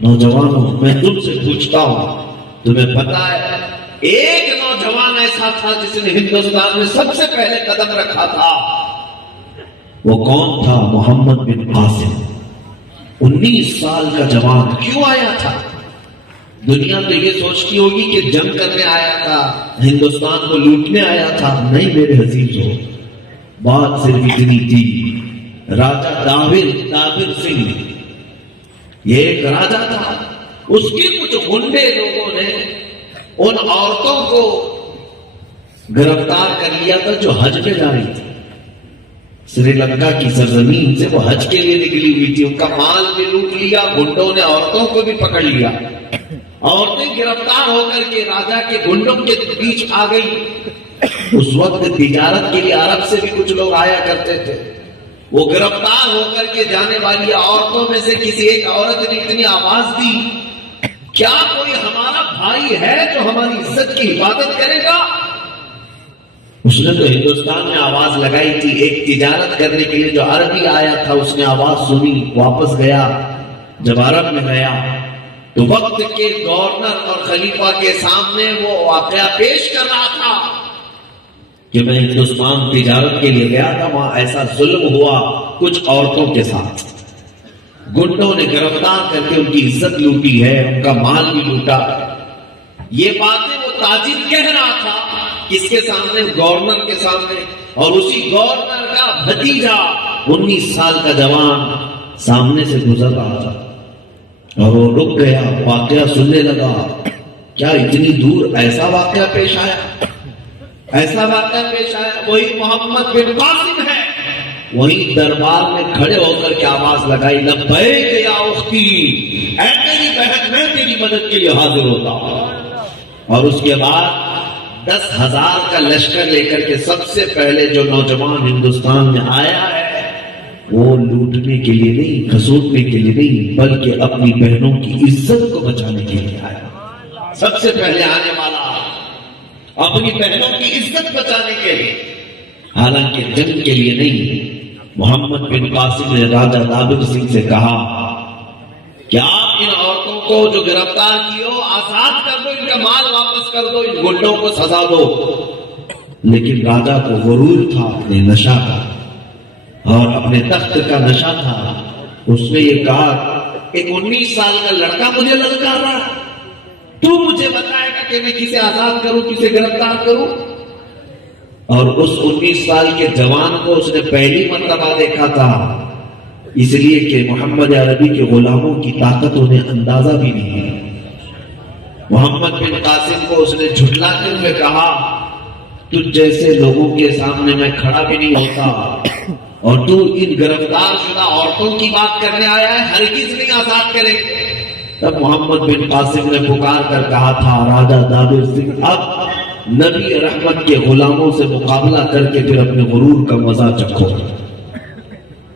نوجوانوں میں تم سے پوچھتا ہوں، تمہیں پتا ہے ایک نوجوان ایسا تھا جس نے ہندوستان میں سب سے پہلے قدم رکھا تھا؟ وہ کون تھا؟ محمد بن قاسم۔ 19 سال کا جوان کیوں آیا تھا؟ دنیا تو یہ سوچتی ہوگی کہ جنگ کرنے آیا تھا، ہندوستان کو لوٹنے آیا تھا۔ نہیں میرے عزیزوں، بات صرف اتنی تھی، راجا دابر سنگھ، یہ ایک راجا تھا، اس کے کچھ گنڈے لوگوں نے ان عورتوں کو گرفتار کر لیا تھا جو حج پہ جا رہی تھی۔ سری لنکا کی سرزمین سے وہ حج کے لیے نکلی ہوئی تھی، ان کا مال بھی لوٹ لیا، گنڈوں نے عورتوں کو بھی پکڑ لیا۔ عورتیں گرفتار ہو کر کے راجا کے گنڈوں کے بیچ آ گئی۔ اس وقت تجارت کے لیے عرب سے بھی کچھ لوگ آیا کرتے تھے۔ وہ گرفتار ہو کر کے جانے والی عورتوں میں سے کسی ایک عورت نے اتنی آواز دی، کیا کوئی ہمارا بھائی ہے جو ہماری عزت کی حفاظت کرے گا؟ اس نے تو ہندوستان میں آواز لگائی تھی، ایک تجارت کرنے کے لیے جو عربی آیا تھا اس نے آواز سنی، واپس گیا۔ جب عرب میں گیا تو وقت کے گورنر اور خلیفہ کے سامنے وہ واقعہ پیش کر رہا تھا کہ میں ہندوستان تجارت کے لیے گیا تھا، وہاں ایسا ظلم ہوا کچھ عورتوں کے ساتھ، گنڈوں نے گرفتار کر کے ان کی عزت لوٹی ہے، ان کا مال بھی لوٹا۔ یہ باتیں وہ تاجر کہہ رہا تھا، کس کے سامنے؟ گورنر کے سامنے۔ اور اسی گورنر کا بھتیجا 19 سال کا جوان سامنے سے گزر رہا تھا اور وہ رک گیا، واقعہ سننے لگا۔ کیا اتنی دور ایسا واقعہ پیش آیا؟ ایسا واقعہ پیش آیا، وہی محمد بن قاسم ہے۔ وہی دربار میں کھڑے ہو کر کے آواز لگائی، لبیک یا اختی، اے میری بہن، میں تیری مدد کے لیے حاضر ہوتا ہوں۔ اور اس کے بعد 10,000 کا لشکر لے کر کے سب سے پہلے جو نوجوان ہندوستان میں آیا ہے وہ لوٹنے کے لیے نہیں، کھسوٹنے کے لیے نہیں، بلکہ اپنی بہنوں کی عزت کو بچانے کے لیے آیا۔ سب سے پہلے آنے والا اپنی بہنوں کی عزت بچانے کے لیے، حالانکہ جنگ کے لیے نہیں۔ محمد بن قاسم نے راجا دابر سنگھ سے کہا کہ آپ ان عورتوں کو جو گرفتار کی ہو آزاد کر دو، ان کا مال واپس کر دو، ان گنڈوں کو سزا دو۔ لیکن راجا کو غرور تھا اپنے نشہ کا اور اپنے تخت کا نشہ تھا۔ اس نے یہ کہا، ایک 19 سال کا لڑکا مجھے للکار رہا، تو مجھے بتائے گا کہ میں کسے آزاد کروں، کسے گرفتار کروں؟ اور اس 19 سال کے جوان کو اس نے پہلی مرتبہ دیکھا تھا، اس لیے کہ محمد عربی کے غلاموں کی طاقت انہیں اندازہ بھی نہیں ہے۔ محمد بن قاسم کو اس نے جھٹلاتے ہوئے کہا، تجھ جیسے لوگوں کے سامنے میں کھڑا بھی نہیں ہوتا اور تو ان گرفتار شدہ عورتوں کی بات کرنے آیا ہے، ہرگز نہیں آزاد کریں گے۔ تب محمد بن قاسم نے پکار کر کہا تھا، راجا دابر سنگھ اب نبی رحمت کے غلاموں سے مقابلہ کر کے پھر اپنے غرور کا مزہ چکھو۔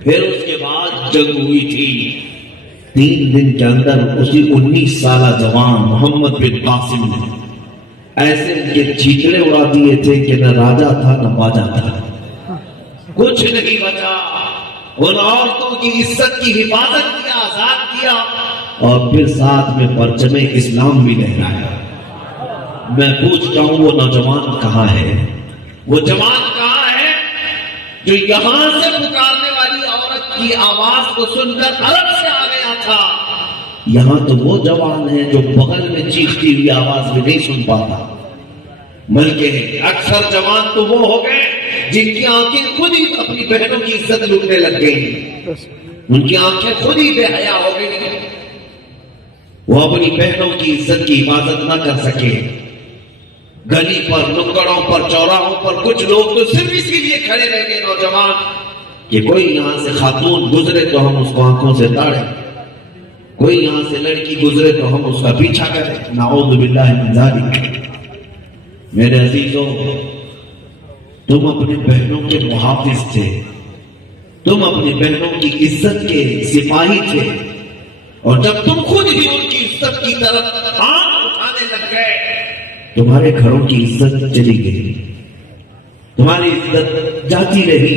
پھر اس کے بعد جنگ ہوئی تھی۔ 3 دن کے اندر اسی 19 سالہ جوان محمد بن قاسم نے ایسے ان کے چیچڑے اڑا دیے تھے کہ نہ راجا تھا نہ باجا تھا، کچھ نہیں بچا۔ ان عورتوں کی عزت کی حفاظت کیا، آزاد کیا، اور پھر ساتھ میں پرچم اسلام بھی لہرایا۔ میں پوچھتا ہوں وہ نوجوان کہاں ہے؟ وہ جوان کہاں ہے جو یہاں سے پکارنے والی عورت کی آواز کو سن کر عرب سے آ گیا تھا؟ یہاں تو وہ جوان ہے جو بغل میں چیختی ہوئی آواز بھی نہیں سن پاتا، بلکہ اکثر جوان تو وہ ہو گئے جن کی آنکھیں خود ہی اپنی بہنوں کی عزت لوٹنے لگ گئی، ان کی آنکھیں خود ہی بے حیا ہو گئی، وہ اپنی بہنوں کی عزت کی حفاظت نہ کر سکے۔ گلی پر، نکڑوں پر، چوراہوں پر کچھ لوگ تو صرف اسی لیے کھڑے رہ گئے نوجوان کہ کوئی یہاں سے خاتون گزرے تو ہم اس کو آنکھوں سے تاڑیں، کوئی یہاں سے لڑکی گزرے تو ہم اس کا پیچھا کریں، نعوذ باللہ من ذالک۔ میرے عزیزوں، تم اپنی بہنوں کے محافظ تھے، تم اپنی بہنوں کی عزت کے سپاہی تھے، اور جب تم خود ہی ان کی عزت کی طرف ہاتھ اٹھانے لگ گئے تمہارے گھروں کی عزت چلی گئی، تمہاری عزت جاتی رہی۔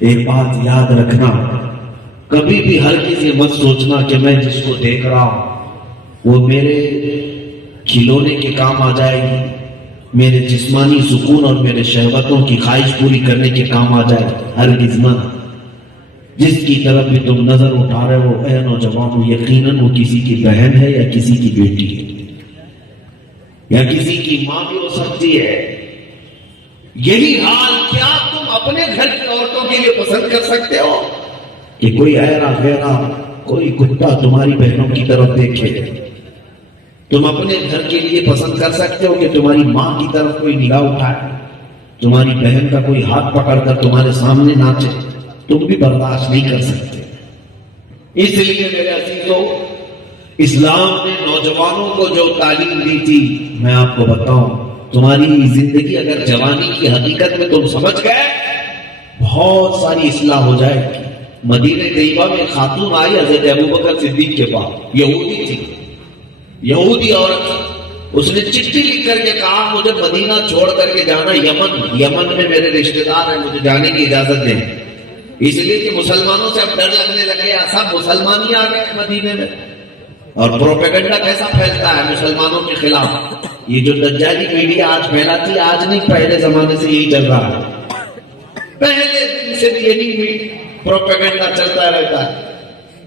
ایک بات یاد رکھنا، کبھی بھی ہرگز یہ مت سوچنا کہ میں جس کو دیکھ رہا ہوں وہ میرے کھلونے کے کام آ جائے گی، میرے جسمانی سکون اور میرے شہوتوں کی خواہش پوری کرنے کے کام آ جائے، ہرگز نہ۔ جس کی طرف بھی تم نظر اٹھا رہے ہو اے نوجوانوں، یقیناً وہ کسی کی بہن ہے یا کسی کی بیٹی ہے یا کسی کی ماں بھی ہو سکتی ہے۔ یہی حال کیا تم اپنے گھر کی عورتوں کے لیے پسند کر سکتے ہو کہ کوئی ایرا غیرا کوئی کتا تمہاری بہنوں کی طرف دیکھے؟ تم اپنے گھر کے لیے پسند کر سکتے ہو کہ تمہاری ماں کی طرف کوئی نگاہ اٹھائے، تمہاری بہن کا کوئی ہاتھ پکڑ کر تمہارے سامنے ناچے؟ تم بھی برداشت نہیں کر سکتے۔ اس لیے میرے عزیزوں، اسلام نے نوجوانوں کو جو تعلیم دی تھی، میں آپ کو بتاؤں، تمہاری زندگی اگر جوانی کی حقیقت میں تم سمجھ گئے، بہت ساری اصلاح ہو جائے گی۔ مدینہ طیبہ میں خاتون آئی حضرت ابوبکر صدیق کے پاس، یہودی تھی، یہودی عورت، اس نے چٹھی لکھ کر کے کہا مجھے مدینہ چھوڑ کر کے جانا، یمن میں میرے رشتہ دار ہیں، مجھے جانے کی اجازت دیں۔ اس لیے کہ مسلمانوں سے اب ڈر لگنے لگے، سب مسلمان ہی آ گئے مدینے میں، اور پروپیگنڈا کیسا پھیلتا ہے مسلمانوں کے خلاف۔ یہ جو دجالی میڈیا آج پھیلاتی ہے، آج نہیں، پہلے زمانے سے یہی چل رہا ہے، پہلے دن سے یہی پروپیگنڈا چلتا رہتا ہے،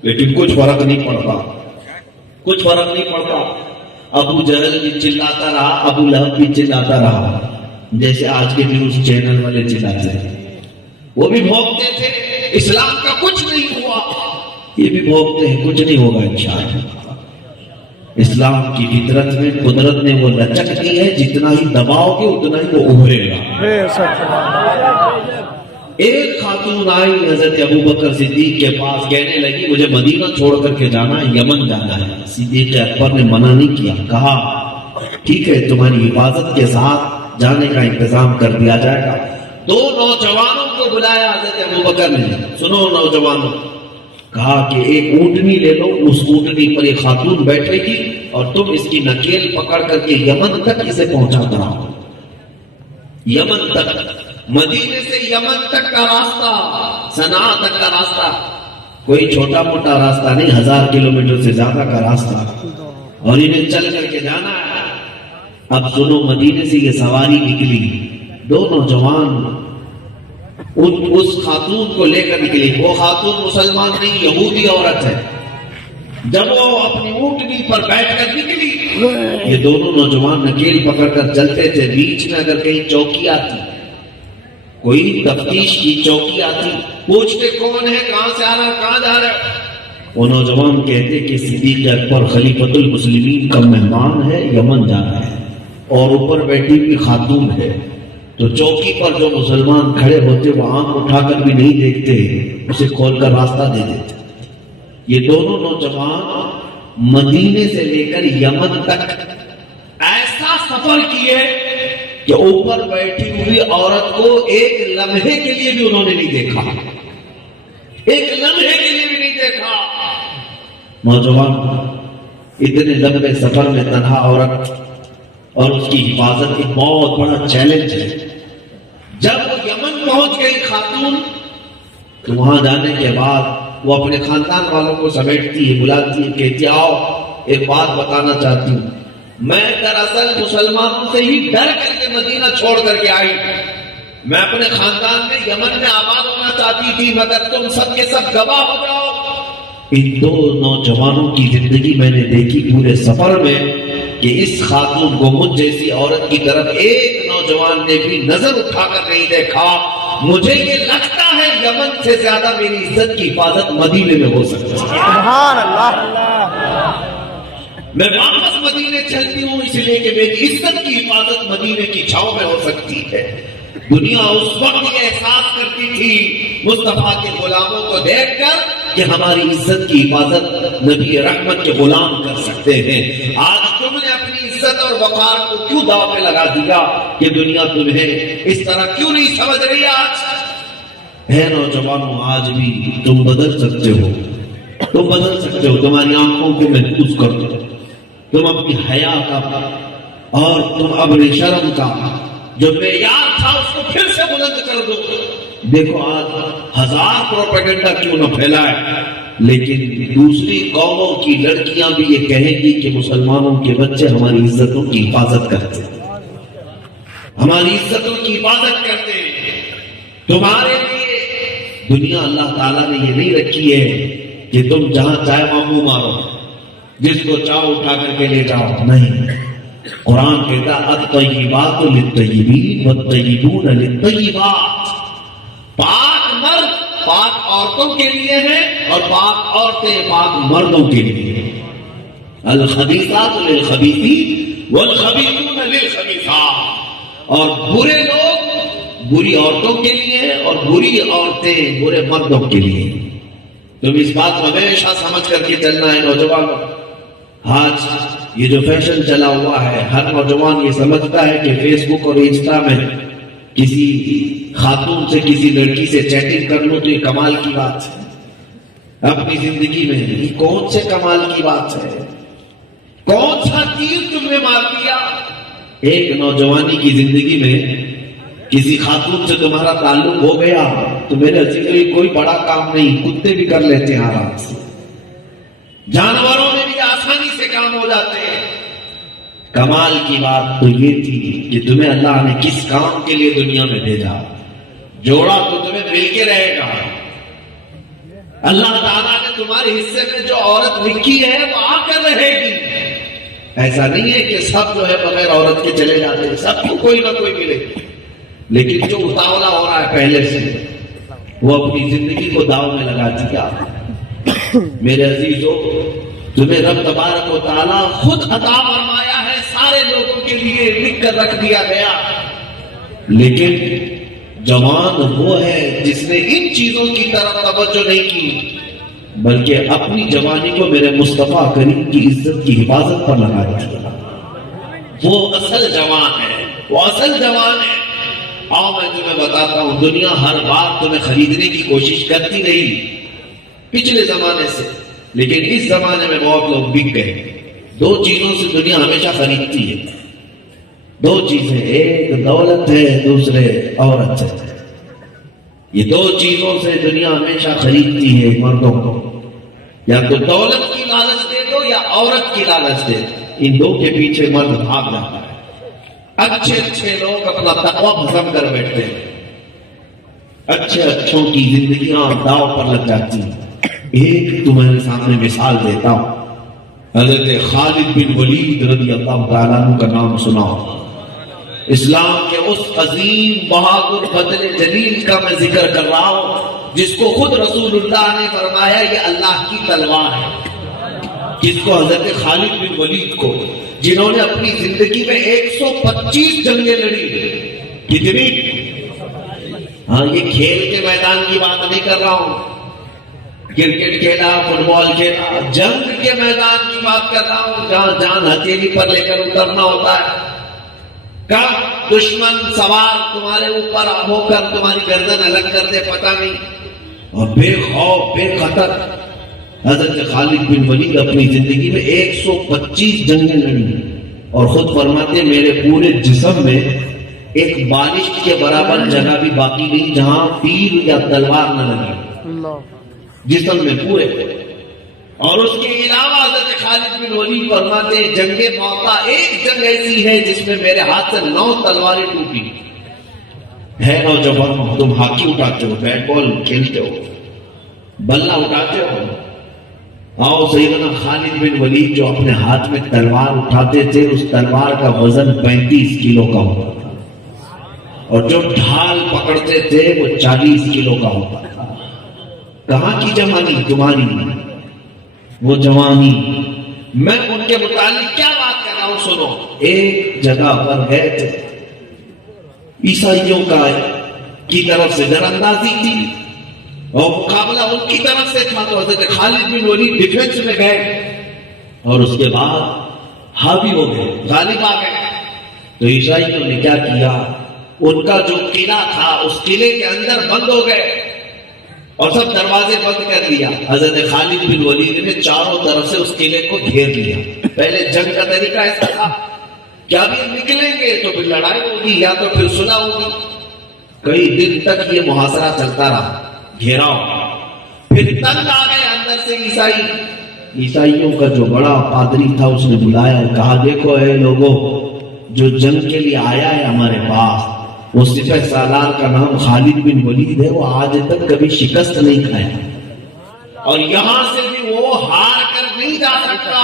لیکن کچھ فرق نہیں پڑتا، کچھ فرق نہیں پڑتا۔ ابو جہل بھی چلاتا رہا، ابو لہب بھی چلاتا رہا، جیسے آج کے نیوز چینل والے چلاتے ہیں، وہ بھی بھونکتے تھے اسلام کا کچھ نہیں ہوا، یہ بھی بھونکتے ہیں کچھ نہیں ہوگا انشاءاللہ۔ اسلام کی فطرت میں قدرت نے وہ لچک دی ہے، جتنا ہی دباؤ گے اتنا ہی وہ ابھرے گا۔ ایک خاتون آئی حضرت ابوبکر صدیق کے پاس، کہنے لگی مجھے مدینہ چھوڑ کر کے جانا ہے، یمن جانا ہے۔ صدیق اکبر نے منع نہیں کیا، کہا ٹھیک ہے، تمہاری حفاظت کے ساتھ جانے کا انتظام کر دیا جائے گا۔ دو نوجوانوں کو بلایا حضرت ابوبکر نے، سنو نوجوانوں، کہا کہ ایک اونٹنی لے لو، اس اونٹنی پر ایک خاتون بیٹھے گی اور تم اس کی نکیل پکڑ کر کے یمن تک اسے پہنچا کراؤ، یمن تک، مدینے سے یمن تک کا راستہ، صنعا تک کا راستہ، کوئی چھوٹا موٹا راستہ نہیں، 1000 کلومیٹر سے زیادہ کا راستہ، اور انہیں چل کر کے جانا ہے۔ اب سنو، مدینے سے یہ سواری نکلی، دو نوجوان اس خاتون کو لے کر نکلی، وہ خاتون مسلمان نہیں، یہودی عورت ہے۔ جب وہ اپنی اونٹنی پر بیٹھ کر نکلی، یہ دونوں نوجوان نکیل پکڑ کر چلتے تھے، بیچ میں اگر کہیں چوکی آتی، کوئی تفتیش کی چوکی آتی، پوچھتے کون ہے، کہاں سے آ رہا ہے، کہاں جا رہا ہے؟ وہ نوجوان کہتے کہ صدیق اکبر خلیفۃ المسلمین کا مہمان ہے، یمن جا رہا ہے، اور اوپر بیٹھی ہوئی خاتون ہے۔ تو چوکی پر جو مسلمان کھڑے ہوتے وہ آنکھ اٹھا کر بھی نہیں دیکھتے، اسے کھول کر راستہ دے دیتے۔ یہ دونوں نوجوان مدینے سے لے کر یمن تک ایسا سفر کیے کہ اوپر بیٹھی ہوئی عورت کو ایک لمحے کے لیے بھی انہوں نے نہیں دیکھا، ایک لمحے کے لیے بھی نہیں دیکھا۔ نوجوان اتنے لمبے سفر میں تنہا عورت اور اس کی حفاظت ایک بہت بڑا چیلنج ہے۔ جب وہ یمن پہنچ گئی خاتون، تو وہاں جانے کے بعد وہ اپنے خاندان والوں کو سمیٹتی ہے، بلاتی ہے، کہتی آؤ ایک بات بتانا چاہتی ہوں، میں دراصل مسلمانوں سے ہی ڈر کر کے مدینہ چھوڑ کر کے آئی، میں اپنے خاندان میں یمن میں آباد ہونا چاہتی تھی، مگر تم سب کے سب گواہ ہو جاؤ۔ ان دو نوجوانوں کی زندگی میں نے دیکھی پورے سفر میں کہ اس خاتون کو مجھ جیسی عورت کی طرف ایک نوجوان نے بھی نظر اٹھا کر نہیں دیکھا۔ مجھے یہ لگتا ہے یمن سے زیادہ میری عزت کی حفاظت مدینے میں ہو سکتی ہے۔ سبحان اللہ۔ میں واپس مدینے چلتی ہوں اس لیے کہ میری عزت کی حفاظت مدینے کی چھاؤں میں ہو سکتی ہے۔ دنیا اس وقت یہ احساس کرتی تھی مصطفیٰ کے غلاموں کو دیکھ کر کہ ہماری عزت کی حفاظت نبی رحمت کے غلام کر سکتے ہیں۔ آج تم نے اپنی عزت اور وقار کو کیوں داؤ پہ لگا دیا کہ دنیا تمہیں اس طرح کیوں نہیں سمجھ رہی؟ آج اے نوجوانوں، آج بھی تم بدل سکتے ہو، تم بدل سکتے ہو، تمہاری آنکھوں کو محفوظ کر دو، تم اپنی حیا کا اور تم اپنی شرم کا جو معیار تھا اس کو پھر سے بلند کر دو۔ دیکھو آج 1000 پروپیگنڈا کیوں نہ پھیلائے، لیکن دوسری قوموں کی لڑکیاں بھی یہ کہیں گی کہ مسلمانوں کے بچے ہماری عزتوں کی حفاظت کرتے ہیں، ہماری عزتوں کی حفاظت کرتے ہیں۔ تمہارے لیے دنیا اللہ تعالیٰ نے یہ نہیں رکھی ہے کہ تم جہاں چاہے وہاں منہ مارو، جس کو چاہو اٹھا کر کے لے جاؤ، نہیں۔ قرآن کہتا الطیبات للطیبین والطیبون للطیبات، پاک مرد پاک عورتوں کے لیے ہیں اور پاک عورتیں پاک مردوں کے لیے ہیں۔ الخبیثات للخبیثین والخبیثون للخبیثات، اور برے لوگ بری عورتوں کے لیے اور بری عورتیں برے مردوں کے لیے۔ تم اس بات کو ہمیشہ سمجھ کر کے چلنا ہے نوجوانوں۔ آج یہ جو فیشن چلا ہوا ہے، ہر نوجوان یہ سمجھتا ہے کہ فیس بک اور انسٹا میں کسی خاتون سے کسی لڑکی سے چیٹنگ کر لو تو یہ کمال کی بات ہے۔ اپنی زندگی میں یہ کون سے کمال کی بات ہے؟ کون سا تیر تم نے مار دیا؟ ایک نوجوانی کی زندگی میں کسی خاتون سے تمہارا تعلق ہو گیا تو میرے عزیزو یہ کوئی بڑا کام نہیں، کتے بھی کر لیتے ہیں آرام سے، جانوروں میں بھی آسانی سے کام ہو جاتے ہیں۔ کمال کی بات تو یہ تھی کہ تمہیں اللہ نے کس کام کے لیے دنیا میں بھیجا، جوڑا تو تمہیں مل کے رہے گا۔ اللہ تعالیٰ نے تمہارے حصے میں جو عورت لکھی ہے وہ آ کر رہے گی۔ ایسا نہیں ہے کہ سب جو ہے بغیر عورت کے چلے جاتے ہیں، سب کو کوئی نہ کوئی ملے، لیکن جو اتاولا ہو رہا ہے پہلے سے وہ اپنی زندگی کو داؤ میں لگا دیا۔ میرے عزیزو، تمہیں رب تبارک و تعالیٰ خود عطا فرمایا ہے، سارے لوگوں کے لیے لکھ کر رکھ دیا گیا، لیکن جوان وہ ہے جس نے ان چیزوں کی طرف توجہ نہیں کی بلکہ اپنی جوانی کو میرے مصطفیٰ کریم کی عزت کی حفاظت پر لگا دیا۔ وہ اصل جوان ہے، وہ اصل جوان ہے۔ آؤ میں تمہیں بتاتا ہوں، دنیا ہر بار تمہیں خریدنے کی کوشش کرتی رہی پچھلے زمانے سے، لیکن اس زمانے میں بہت لوگ بک گئے۔ دو چیزوں سے دنیا ہمیشہ خریدتی ہے، دو چیزیں، ایک دولت ہے، دوسرے عورت ہے۔ یہ دو چیزوں سے دنیا ہمیشہ خریدتی ہے مردوں کو، یا تو دولت کی لالچ دے دو یا عورت کی لالچ دے دو، ان دو کے پیچھے مرد بھاگ جاتا ہے۔ اچھے اچھے لوگ اپنا تقویٰ ختم کر بیٹھتے ہیں، اچھے اچھوں کی زندگیاں داؤ پر لگ جاتی ہیں۔ ایک تمہارے سامنے مثال دیتا ہوں، حضرت خالد بن ولید رضی اللہ تعالیٰ عنہ کا نام سناؤ۔ اسلام کے اس عظیم بہادر بدر جلیل کا میں ذکر کر رہا ہوں جس کو خود رسول اللہ نے فرمایا یہ اللہ کی تلوار ہے، جس کو حضرت خالد بن ولید کو، جنہوں نے اپنی زندگی میں 125 جنگیں لڑی۔ کتنی؟ ہاں، یہ کھیل کے میدان کی بات نہیں کر رہا ہوں، کرکٹ کھیلا، فٹ بال کھیلا، جنگ کے میدان کی بات کر رہا ہوں جہاں جان ہتھیلی پر لے کر اترنا ہوتا ہے، کب دشمن سوار تمہارے اوپر ہو کر تمہاری گردن الگ کر دے پتہ نہیں، اور بے خوف بے خطر حضرت خالد بن ولید اپنی زندگی میں 125 جنگیں لڑی، اور خود فرماتے میرے پورے جسم میں ایک بالش کے برابر جگہ بھی باقی نہیں جہاں تیر یا تلوار نہ لگی، جسم میں پورے۔ اور اس کے علاوہ حضرت خالد بن ولید فرماتے جنگ موقع ایک جنگ ایسی ہے جس میں میرے ہاتھ سے 9 تلواریں ٹوٹی۔ ہے نوجوان، تم ہاکی اٹھاتے ہو، بیٹ بال کھیلتے ہو، بلہ اٹھاتے ہو، آؤ سیدنا خالد بن ولید جو اپنے ہاتھ میں تلوار اٹھاتے تھے اس تلوار کا وزن 35 کلو کا ہوتا تھا، اور جو ڈھال پکڑتے تھے وہ 40 کلو کا ہوتا تھا۔ کہاں کی جوانی تمہاری، وہ جوانی؟ میں ان کے متعلق کیا بات کر رہا ہوں سنو۔ ایک جگہ پر ہے عیسائیوں کی طرف سے دراندازی تھی اور مقابلہ ان کی طرف سے تھا، تو حضرت خالد بن ولید ڈیفنس میں گئے اور اس کے بعد حاوی ہو گئے، غالب آ گئے۔ تو عیسائیوں نے کیا کیا، ان کا جو قلعہ تھا اس قلعے کے اندر بند ہو گئے اور سب دروازے بند کر دیا۔ حضرت خالد بن ولید نے چاروں طرف سے اس قلعے کو گھیر لیا۔ پہلے جنگ کا طریقہ ایسا تھا کہ ابھی نکلیں گے تو پھر لڑائی ہوگی یا تو پھر صلح ہوگی، کئی دن تک یہ محاصرہ چلتا رہا، گھیراؤ. پھر تنگ آ گئے اندر سے عیسائیوں کا جو بڑا پادری تھا، اس نے بلایا اور کہا دیکھو اے لوگوں، جو جنگ کے لیے آیا ہے ہمارے پاس، وہ سپہ سالار کا نام خالد بن ولید ہے، وہ آج تک کبھی شکست نہیں کھایا اور یہاں سے بھی وہ ہار کر نہیں جا سکتا،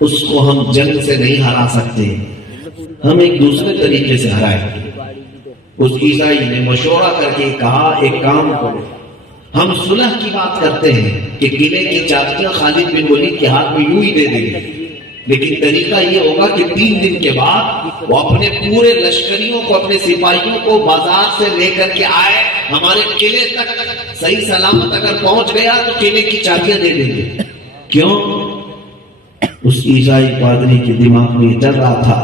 اس کو ہم جنگ سے نہیں ہرا سکتے، ہم ایک دوسرے طریقے سے ہرائیں. اس عیسائی نے مشورہ کر کے کہا ایک کام کرو، ہم صلح کی بات کرتے ہیں کہ قلعے کی چابیاں خالد بن ولید کے ہاتھ میں یوں ہی دے دیں گے، لیکن طریقہ یہ ہوگا کہ 3 دن کے بعد وہ اپنے پورے لشکریوں کو، اپنے سپاہیوں کو بازار سے لے کر کے آئے، ہمارے قلعے تک صحیح سلامت اگر پہنچ گیا تو قلعے کی چابیاں دے دیں گے. کیوں؟ اس عیسائی پادری کے دماغ میں یہ چل رہا تھا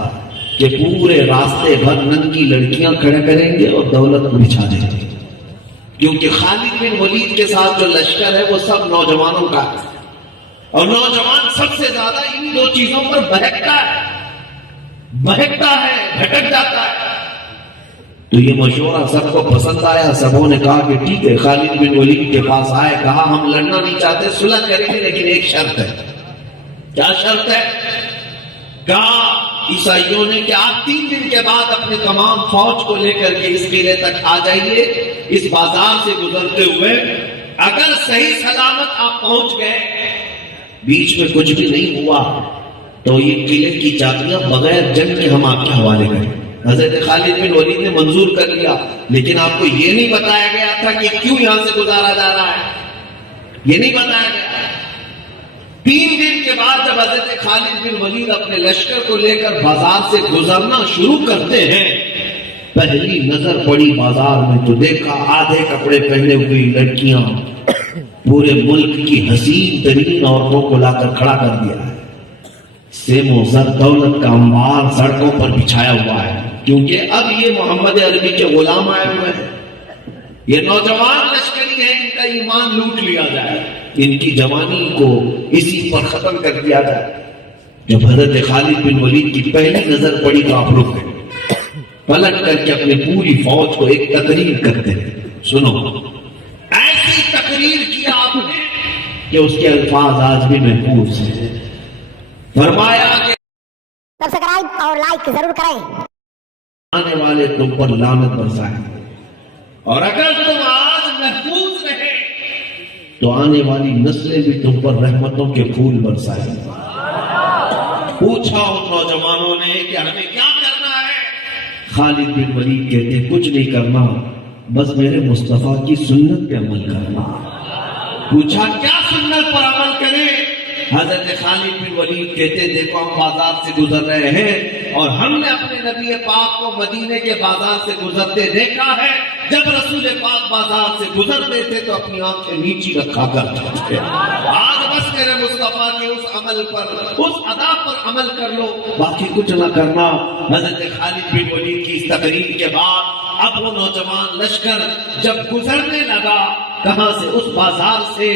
کہ پورے راستے بھر ننگی لڑکیاں کھڑے کریں گے اور دولت کو بچھا دیں گے، کیونکہ خالد بن ولید کے ساتھ جو لشکر ہے وہ سب نوجوانوں کا ہے، اور نوجوان سب سے زیادہ ان 2 چیزوں پر بہکتا ہے، بھٹک جاتا ہے. تو یہ مشورہ سب کو پسند آیا، سبوں نے کہا کہ ٹھیک ہے. خالد بن ولید کے پاس آئے، کہا ہم لڑنا نہیں چاہتے، صلح کریں گے، لیکن ایک شرط ہے. کیا شرط ہے؟ کہا عیسائیوں نے کہ آپ 3 دن کے بعد اپنے تمام فوج کو لے کر کے اس قلعے تک آ جائیے، اس بازار سے گزرتے ہوئے اگر صحیح سلامت آپ پہنچ گئے، بیچ میں کچھ بھی نہیں ہوا، تو یہ قلعے کی چابیاں بغیر جنگ کے ہم آپ کے حوالے کریں. حضرت خالد بن ولید نے منظور کر لیا، لیکن آپ کو یہ نہیں بتایا گیا تھا کہ کیوں یہاں سے گزارا جا رہا ہے، یہ نہیں بتایا گیا. 3 دن کے بعد جب حضرت خالد بن ولید اپنے لشکر کو لے کر بازار سے گزرنا شروع کرتے ہیں، پہلی نظر پڑی بازار میں تو دیکھا آدھے کپڑے پہنے ہوئی لڑکیاں، پورے ملک کی حسین ترین عورتوں کو لا کر کھڑا کر دیا ہے. سیم و زر دولت کا انبار سڑکوں پر بچھایا ہوا ہے، کیونکہ اب یہ محمد عربی کے غلام آئے ہوئے ہیں. یہ نوجوان لشکری ہیں، ان کا ایمان لوٹ لیا جائے، ان کی جوانی کو اسی پر ختم کر دیا جائے. جب حضرت خالد بن ولید کی پہلی نظر پڑی تو آپ رک گئے، پلٹ کر کے اپنی پوری فوج کو ایک تقریر کرتے ہیں. سنو، ایسی تقریر کی آپ نے کہ اس کے الفاظ آج بھی محفوظ ہیں. فرمایا کہ سبسکرائب اور لائک ضرور کریں، آنے والے تم پر لعنت برسائیں گے، اور اگر تم آج محفوظ رہے تو آنے والی نسلیں بھی تم پر رحمتوں کے پھول برسائیں گے. پوچھا ان نوجوانوں نے کہ ہمیں کیا کرنا ہے؟ خالد بن ولید کہتے کچھ نہیں کرنا، بس میرے مصطفیٰ کی سنت پہ عمل کرنا. پوچھا کیا سنت پر عمل کریں؟ حضرت خالد بن ولید کہتے دیکھو ہم بازار سے گزر رہے ہیں اور ہم نے اپنے نبی پاک کو مدینے کے بازار سے گزرتے دیکھا ہے. جب رسول پاک بازار سے گزرتے تھے تو اپنی آنکھیں نیچی رکھا کرتے تھے. آج بس میرے مصطفیٰ کے اس عمل پر، اس ادا پر عمل کر لو، باقی کچھ نہ کرنا. حضرت خالد بن ولید کی اس تقریر کے بعد اب وہ نوجوان لشکر جب گزرنے لگا، کہاں سے؟ اس بازار سے.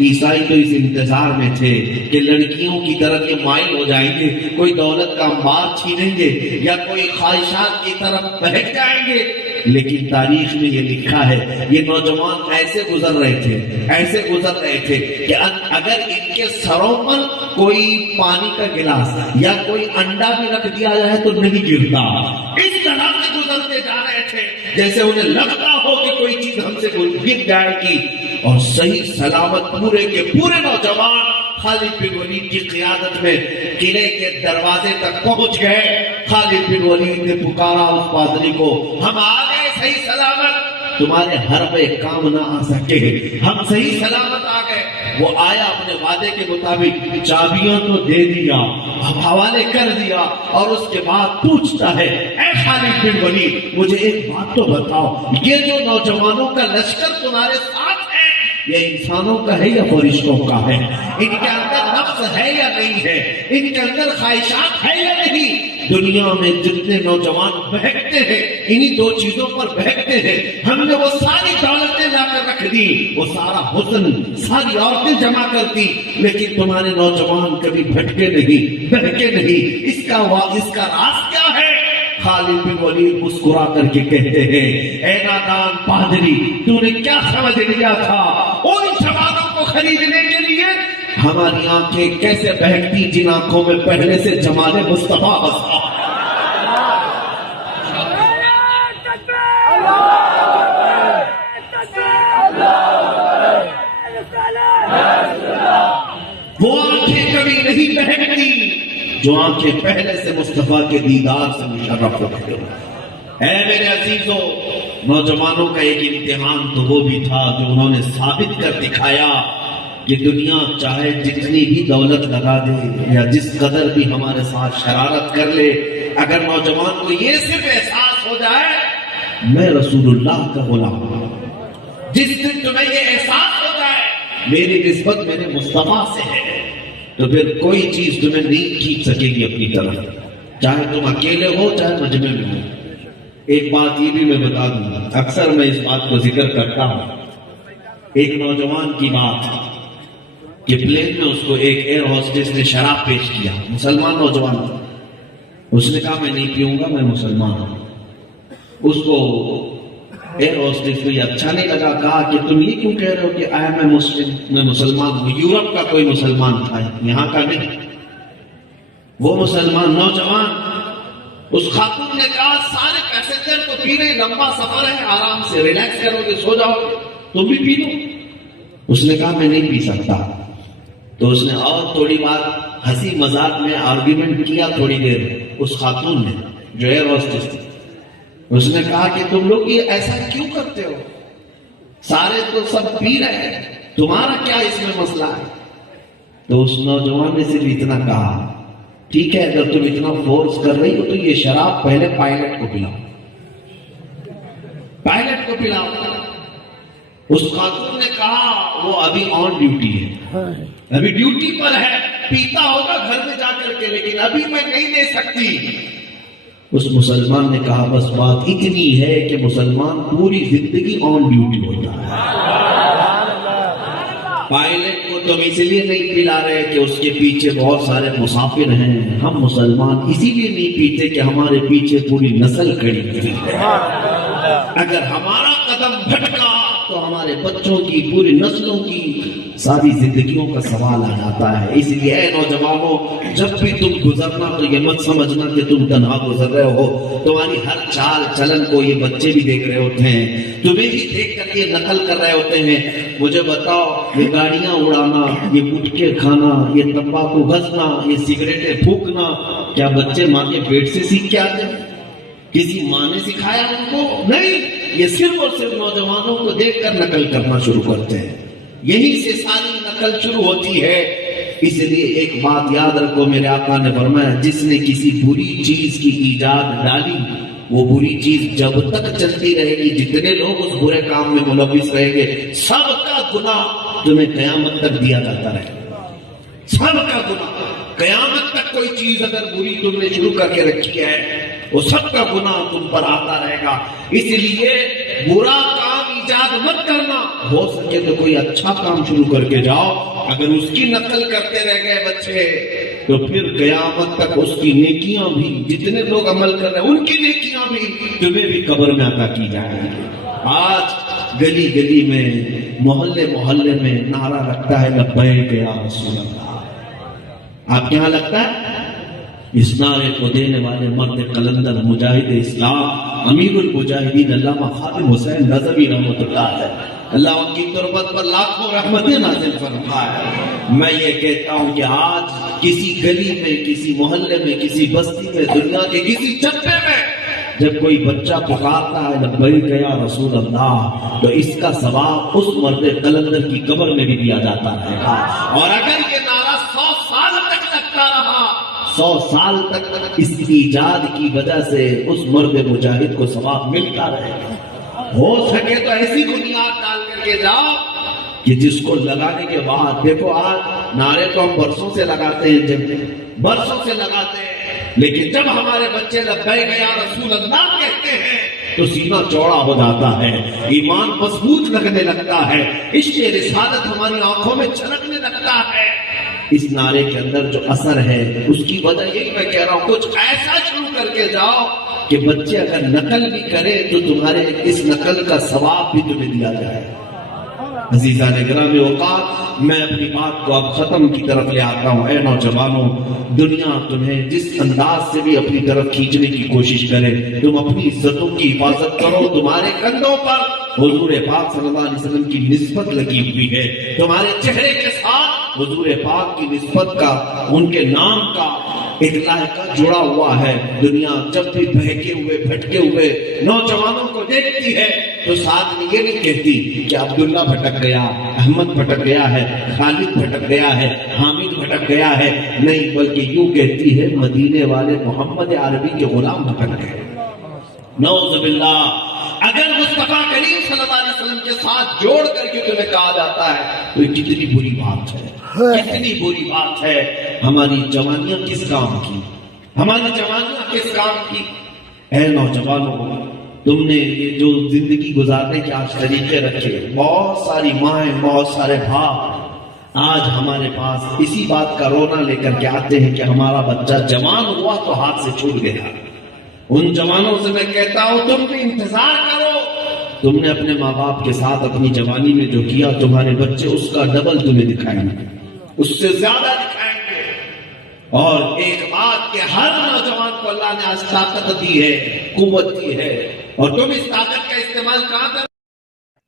عیسائی تو اس انتظار میں تھے کہ لڑکیوں کی طرف یہ مائل ہو جائیں گے، کوئی دولت کا انبار چھینیں گے یا کوئی خواہشات کی طرف بہک جائیں گے. لیکن تاریخ میں یہ لکھا ہے یہ نوجوان ایسے گزر رہے تھے کہ اگر ان کے سروں پر کوئی پانی کا گلاس یا کوئی انڈا بھی رکھ دیا جائے تو نہیں گرتا. اس طرح سے گزرتے جا رہے تھے جیسے انہیں لگتا ہو کہ کوئی چیز ہم سے گر جائے گی. اور صحیح سلامت پورے کے پورے نوجوان خالد بن ولید کی قیادت میں قلعے کے دروازے تک پہنچ گئے. خالد بن ولید نے پکارا اس پادری کو، ہم آ گئے صحیح سلامت، تمہارے ہر پہ کام نہ آ سکے، ہم صحیح سلامت آ گئے. وہ آیا، اپنے وعدے کے مطابق چابیاں تو دے دیا، حوالے کر دیا، اور اس کے بعد پوچھتا ہے اے خالد بن ولید مجھے ایک بات تو بتاؤ، یہ جو نوجوانوں کا لشکر تمہارے ساتھ ہے یہ انسانوں کا ہے یا فرشتوں کا ہے؟ ان کے اندر نفس ہے یا نہیں ہے؟ ان کے اندر خواہشات ہے یا نہیں؟ دنیا میں جتنے نوجوان بہکتے ہیں انہی 2 چیزوں پر بہکتے ہیں. ہم نے وہ ساری دولتیں لا کر رکھ دی، وہ سارا حسن، ساری عورتیں جمع کر دی، لیکن تمہارے نوجوان کبھی بھٹکے نہیں، بہکے نہیں. اس کا راز کیا ہے؟ خالد بن ولید مسکرا کر کے کہتے ہیں اے نادان پادری تو نے کیا سمجھ لیا تھا ان سوالوں کو خریدنے کے لیے؟ ہماری آنکھیں کیسے بہکتی جن آنکھوں میں پہلے سے جمال مصطفیٰ بسا۔ وہ آنکھیں کبھی نہیں بہکتی جو آنکھیں پہلے سے مصطفیٰ کے دیدار سے مشرف ہوتے ہیں۔ اے میرے عزیزو، نوجوانوں کا ایک امتحان تو وہ بھی تھا جو انہوں نے ثابت کر دکھایا کہ دنیا چاہے جتنی بھی دولت لگا دے یا جس قدر بھی ہمارے ساتھ شرارت کر لے، اگر نوجوان کو یہ صرف احساس ہو جائے میں رسول اللہ کا غلام ہوں، جس دن تمہیں یہ احساس ہو جائے میری نسبت میرے مصطفیٰ سے ہے، تو پھر کوئی چیز تمہیں نہیں کھینچ سکے گی اپنی طرف، چاہے تم اکیلے ہو چاہے مجمع میں ہو۔ ایک بات یہ بھی میں بتا دوں، اکثر میں اس بات کو ذکر کرتا ہوں، ایک نوجوان کی بات کہ پلین میں اس کو ایک ایئر ہوسٹس نے شراب پیش کیا، مسلمان نوجوان، اس نے کہا میں نہیں پیوں گا، میں مسلمان ہوں۔ اس کو ایئر ہوسٹس کو یہ اچھا نہیں لگا، کہا کہ تم یہ کیوں کہہ رہے ہو کہ آئی ایم اے مسلم، میں مسلمان ہوں۔ یورپ کا کوئی مسلمان تھا، یہاں کا نہیں، وہ مسلمان نوجوان۔ اس خاتون نے کہا سارے پیسنجر کو پی رہے، لمبا سفر ہے، آرام سے ریلیکس کرو گے، سو جاؤ گے، تم بھی پی لو۔ اس نے کہا میں نہیں پی سکتا۔ تو اس نے اور تھوڑی بات ہنسی مذاق میں آرگیومنٹ کیا تھوڑی دیر، اس خاتون نے جو ایئر ہوسٹس تھی، اس نے کہا کہ تم لوگ یہ ایسا کیوں کرتے ہو، سارے تو سب پی رہے ہیں، تمہارا کیا اس میں مسئلہ ہے؟ تو اس نوجوان نے صرف اتنا کہا ٹھیک ہے اگر تم اتنا فورس کر رہی ہو تو یہ شراب پہلے پائلٹ کو پلاؤ، پائلٹ کو پلاؤ۔ اس خاتون نے کہا وہ ابھی آن ڈیوٹی ہے، ابھی ڈیوٹی پر ہے، پیتا ہوگا گھر میں جا کر کے، لیکن ابھی میں نہیں دے سکتی۔ اس مسلمان نے کہا بس بات اتنی ہے کہ مسلمان پوری زندگی آن ڈیوٹی ہوتا ہے، پائلٹ کو تم اس لیے نہیں پلا رہے کہ اس کے پیچھے بہت سارے مسافر ہیں، ہم مسلمان اسی لیے نہیں پیتے کہ ہمارے پیچھے پوری نسل کھڑی ہوئی ہے، اگر ہمارا قدم بھٹکا تو ہمارے بچوں کی پوری نسلوں کی ساری زندگیوں کا سوال آ جاتا ہے۔ اس لیے اے نوجوانوں، جب بھی تم گزرنا تو یہ مت سمجھنا کہ تم تنہا گزر رہے ہو، تمہاری ہر چال چلن کو یہ بچے بھی دیکھ رہے ہوتے ہیں، تمہیں بھی دیکھ کر یہ نقل کر رہے ہوتے ہیں۔ مجھے بتاؤ یہ گاڑیاں اڑانا، یہ گٹکے کھانا، یہ تمباکو گھسنا، یہ سگریٹیں پھونکنا، کیا بچے ماں کے پیٹ سے سیکھ کے آتے ہیں؟ کسی ماں نے سکھایا ان کو؟ نہیں، یہ صرف اور صرف نوجوانوں کو دیکھ کر نقل کرنا شروع کرتے ہیں، یہی سے ساری نقل شروع ہوتی ہے۔ اس لیے ایک بات یاد رکھو، میرے آقا نے فرمایا جس نے کسی بری چیز کی ایجاد ڈالی وہ بری چیز جب تک چلتی رہے گی، جتنے لوگ اس برے کام میں ملوث رہیں گے سب کا گناہ تمہیں قیامت تک دیا جاتا رہے گا، سب کا گناہ قیامت تک۔ کوئی چیز اگر بری تم نے شروع کر کے رکھی ہے وہ سب کا گناہ تم پر آتا رہے گا۔ اس لیے برا کام ایجاد مت کرنا، ہو سکے تو کوئی اچھا کام شروع کر کے جاؤ، اگر اس کی نقل کرتے رہ گئے بچے تو پھر قیامت تک اس کی نیکیاں بھی، جتنے لوگ عمل کر رہے ہیں ان کی نیکیاں بھی تمہیں بھی قبر میں عطا کی جائیں گی۔ آج گلی گلی میں، محلے محلے میں نعرہ لگتا ہے لبیک یا رسول اللہ، آپ کے یہاں لگتا ہے؟ اس نعرے کو دینے والے مرد قلندر مجاہد اسلام امیر المجاہدین علامہ خادم حسین رضوی رحمۃ اللہ علیہ، اللہ ان کی تربت پر لاکھوں رحمتیں نازل فرمائے۔ میں یہ کہتا ہوں کہ آج کسی گلی میں، کسی محلے میں، کسی بستی میں، دنیا کے کسی چپے میں جب کوئی بچہ پکارتا ہے لبیک یا رسول اللہ تو اس کا ثواب اس مرد قلندر کی قبر میں بھی دیا جاتا رہے گا، اور اگر یہ نعرہ 100 سال تک لگتا رہا، 100 سال تک اس ایجاد کی وجہ سے اس مرد مجاہد کو ثواب ملتا رہے گا۔ ہو سکے تو ایسی بنیاد ڈال کر کے جاؤ کہ جس کو لگانے کے بعد، دیکھو آج نعرے تو ہم برسوں سے لگاتے ہیں، جب برسوں سے لگاتے ہیں، لیکن جب ہمارے بچے لبیک یا رسول اللہ کہتے ہیں تو سینہ چوڑا ہو جاتا ہے، ایمان مضبوط لگنے لگتا ہے، عشق رسالت ہماری آنکھوں میں چھلکنے لگتا ہے۔ اس نعرے کے اندر جو اثر ہے اس کی وجہ یہی میں کہہ رہا ہوں، کچھ ایسا شروع کر کے جاؤ کہ بچے اگر نقل بھی کرے تو تمہارے اس نقل کا ثواب بھی تمہیں دیا جائے. عزیزان گرامی اوقات، میں اپنی بات کو اب ختم کی طرف لے آتا ہوں. اے نوجوانوں، دنیا تمہیں جس انداز سے بھی اپنی طرف کھینچنے کی کوشش کرے، تم اپنی عزتوں کی حفاظت کرو. تمہارے کندھوں پر حضور پاک صلی اللہ علیہ وسلم کی نسبت لگی ہوئی ہے. تمہارے چہرے کے ساتھ حضور پاک کی نسبت کا، ان کے نام کا ایک لائقہ جڑا ہوا ہے. دنیا جب بھی بہکے ہوئے بھٹکے ہوئے نوجوانوں کو دیکھتی ہے تو ساتھ میں یہ نہیں کہتی کہ عبداللہ بھٹک گیا، احمد بھٹک گیا ہے، خالد بھٹک گیا ہے، حامد بھٹک گیا ہے. نہیں، بلکہ یوں کہتی ہے مدینے والے محمد عربی کے غلام بھٹک گئے. نعوذ باللہ. اگر مصطفیٰ کریم صلی اللہ علیہ وسلم کے ساتھ جوڑ کر کے تمہیں کہا جاتا ہے تو یہ کتنی بری بات ہے، کتنی بری بات ہے. ہماری جوانیاں کس کام کی، ہماری جوانیاں کس کام کی. اے نوجوانوں، تم نے یہ جو زندگی گزارنے کے آج طریقے رکھے، بہت ساری مائیں، بہت سارے باپ آج ہمارے پاس اسی بات کا رونا لے کر کے آتے ہیں کہ ہمارا بچہ جوان ہوا تو ہاتھ سے چھوٹ گیا. ان جوانوں سے میں کہتا ہوں تم بھی انتظار کرو. تم نے اپنے ماں باپ کے ساتھ اپنی جوانی میں جو کیا، تمہارے بچے اس کا ڈبل تمہیں دکھائیں گے، اس سے زیادہ دکھائیں گے. اور ایک بات کہ ہر نوجوان کو اللہ نے آج طاقت دی ہے، قوت دی ہے، اور تم اس طاقت کا استعمال کہاں کرو.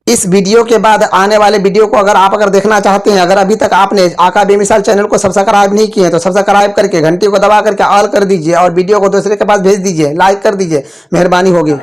اس ویڈیو کے بعد آنے والے ویڈیو کو اگر دیکھنا چاہتے ہیں، اگر ابھی تک آپ نے آقا بے مثال چینل کو سبسکرائب نہیں کیے ہیں تو سبسکرائب کر کے گھنٹی کو دبا کر کے آل کر دیجئے اور ویڈیو کو دوسرے کے پاس بھیج دیجئے، لائک کر دیجئے، مہربانی ہوگی.